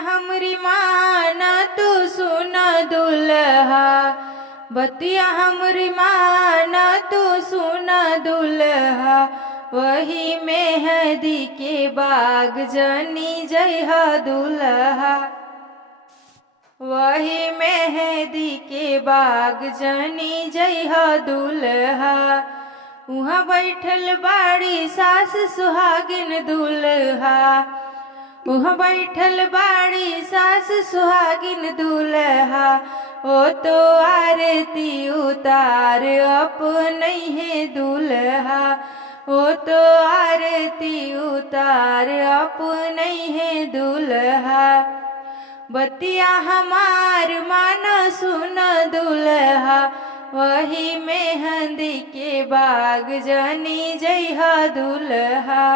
हमरी माना तू सुन दुल्हा, बतिया हमरी माना तू सुन दुल्हा। वही मेहंदी के बाग जनी जइहा दुल्हा, वही मेहंदी के बाग जनी जइहा दुल्हा। उहाँ बैठल बाड़ी सास सुहागिन दुल्हा, उहाँ बैठल बाड़ी सास सुहागिन दुल्हा। ओ तो आरती उतार अपने है दुल्हा, ओ तो आरती उतार अपने है दुल्हा। बतिया हमार माना सुन दुल्हा, वही मेहंदी के बाग जनी जइहा दुल्हा।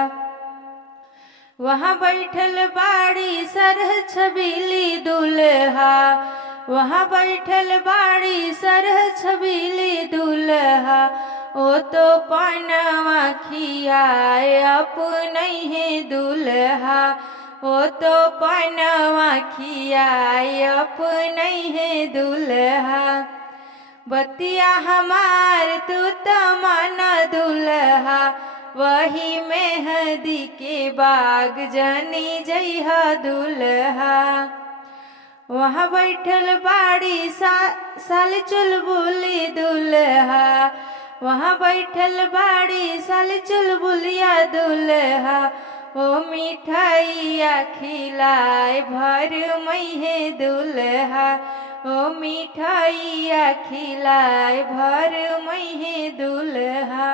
वहाँ बैठल बाड़ी सरह छबीली दुल्हा, वहाँ बैठल बाड़ी सरह छबीली दुल्हा। ओ तो पनवा खियाए अपने है दुल्हा, ओ तो पनवा खियाए अपने है दुल्हा। बतिया हमार तू तो माना दुल्हा, वही मेहंदी के बाग जनी जइहा दुल्हा। वहाँ बैठल बाड़ी साल चुलबुली दुल्हा, वहाँ बैठल बाड़ी साल चुलबुलिया दुल्हा। ओ मिठाइया खिलाए भर मई दुल्हा, ओ मिठाइया खिलाए भर मई दुल्हा।